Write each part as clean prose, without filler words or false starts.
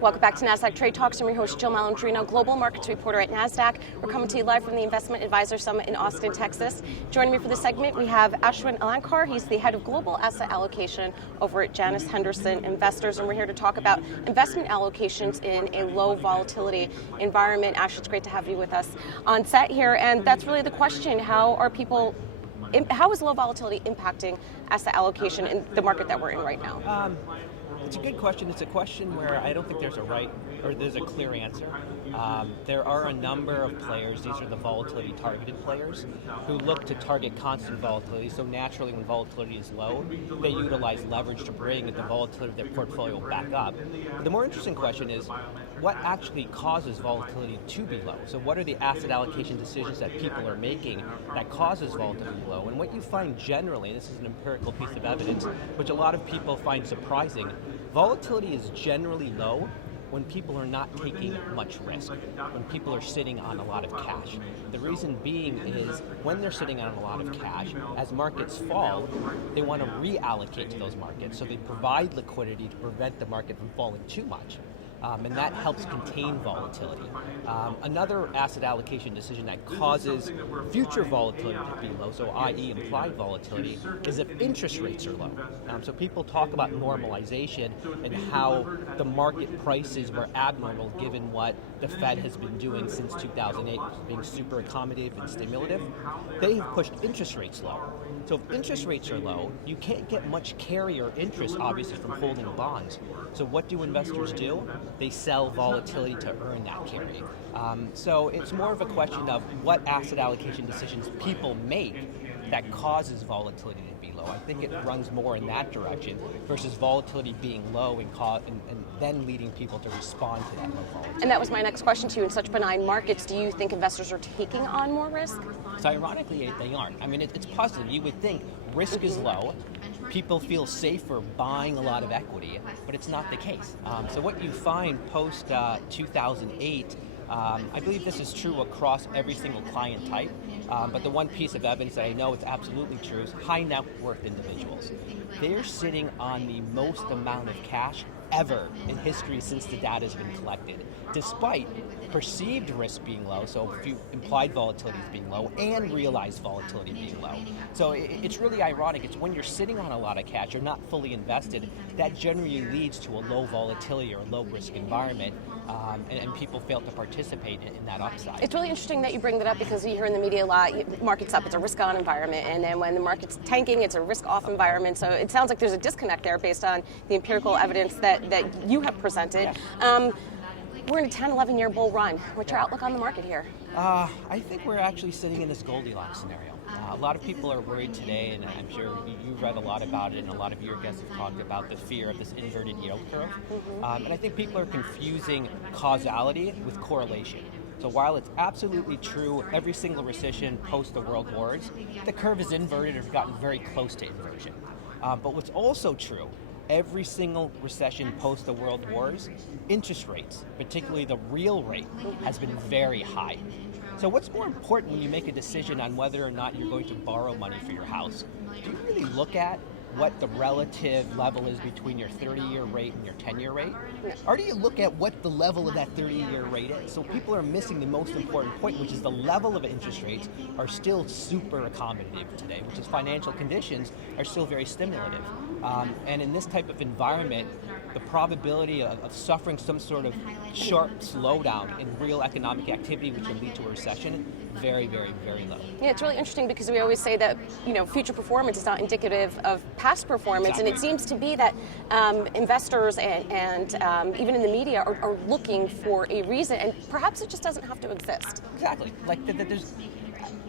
Welcome back to Nasdaq Trade Talks. I'm your host, Jill Malandrino, global markets reporter at Nasdaq. We're coming to you live from the Investment Advisor Summit in Austin, Texas. Joining me for this segment, we have Ashwin Alankar. He's the head of global asset allocation over at Janus Henderson Investors, and we're here to talk about investment allocations in a low volatility environment. Ash, it's great to have you with us on set here, and that's really the question: how is low volatility impacting asset allocation in the market that we're in right now? It's a good question. It's a question where I don't think there's a clear answer. There are a number of players, these are the volatility targeted players, who look to target constant volatility. So naturally when volatility is low, they utilize leverage to bring the volatility of their portfolio back up. The more interesting question is, what actually causes volatility to be low? So what are the asset allocation decisions that people are making that causes volatility to be low? And what you find generally, and this is an empirical piece of evidence, which a lot of people find surprising, volatility is generally low when people are not taking much risk, when people are sitting on a lot of cash. The reason being is when they're sitting on a lot of cash, as markets fall, they want to reallocate to those markets, so they provide liquidity to prevent the market from falling too much. And that helps contain volatility. Another asset allocation decision that causes future volatility to be low, so i.e. implied volatility, is if interest rates are low. So people talk about normalization and how the market prices were abnormal given what the Fed has been doing since 2008, being super accommodative and stimulative. They have pushed interest rates low. So if interest rates are low, you can't get much carry or interest, obviously, from holding bonds. So what do investors do? They sell volatility to earn that carry. So it's more of a question of what asset allocation decisions people make that causes volatility to be low. I think it runs more in that direction versus volatility being low and then leading people to respond to that low volatility. And that was my next question to you. In such benign markets, do you think investors are taking on more risk? So ironically, they aren't. I mean, it's positive. You would think risk is low. People feel safer buying a lot of equity, but it's not the case. So what you find post 2008, I believe this is true across every single client type, but the one piece of evidence that I know is absolutely true is high net worth individuals. They're sitting on the most amount of cash ever in history since the data has been collected, despite perceived risk being low, so implied volatility being low, and realized volatility being low. So it's really ironic. It's when you're sitting on a lot of cash, you're not fully invested, that generally leads to a low volatility or a low risk environment, and people fail to participate in that upside. It's really interesting that you bring that up because you hear in the media a lot, market's up, it's a risk on environment, and then when the market's tanking, it's a risk off environment. So it sounds like there's a disconnect there based on the empirical evidence that you have presented. Yeah. We're in a 10, 11-year bull run. What's your outlook on the market here? I think we're actually sitting in this Goldilocks scenario. A lot of people are worried today, and I'm sure you've read a lot about it, and a lot of your guests have talked about the fear of this inverted yield curve. And I think people are confusing causality with correlation. So while it's absolutely true, every single recession post the world wars, the curve is inverted or gotten very close to inversion. But what's also true, every single recession post the world wars, interest rates, particularly the real rate, has been very high. So what's more important when you make a decision on whether or not you're going to borrow money for your house? Do you really look at what the relative level is between your 30-year rate and your 10-year rate? Or do you look at what the level of that 30-year rate is? So people are missing the most important point, which is the level of interest rates are still super accommodative today, which is financial conditions are still very stimulative. And in this type of environment, the probability of suffering some sort of sharp slowdown in real economic activity, which will lead to a recession, very, very, very low. Yeah, it's really interesting because we always say that future performance is not indicative of past performance, Exactly. And it seems to be that investors and even in the media are looking for a reason, and perhaps it just doesn't have to exist. Exactly. Like there's.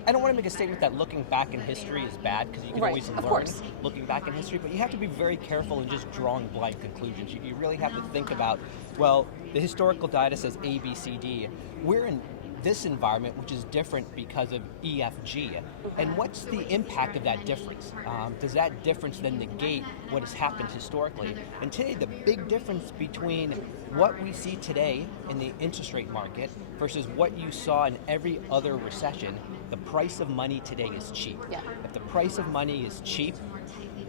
I don't want to make a statement that looking back in history is bad, because you can always learn looking back in history, but you have to be very careful in just drawing blind conclusions. You really have to think about, well, the historical data says A, B, C, D. We're in this environment, which is different because of EFG. And what's the impact of that difference? Does that difference then negate what has happened historically? And today, the big difference between what we see today in the interest rate market versus what you saw in every other recession, the price of money today is cheap. Yeah. If the price of money is cheap,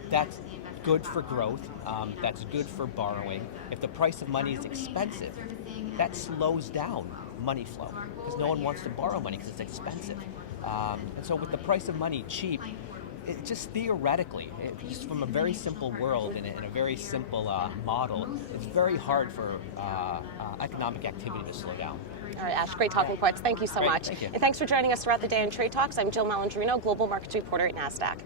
that's good for growth, that's good for borrowing. If the price of money is expensive, that slows down money flow because no one wants to borrow money because it's expensive. And so with the price of money cheap, it just theoretically, just from a very simple world and in a very simple model, it's very hard for economic activity to slow down. All right, Ash, great talking points. Thank you so Great, much. thank you. And thanks for joining us throughout the day on Trade Talks. I'm Jill Malandrino, Global Markets Reporter at Nasdaq.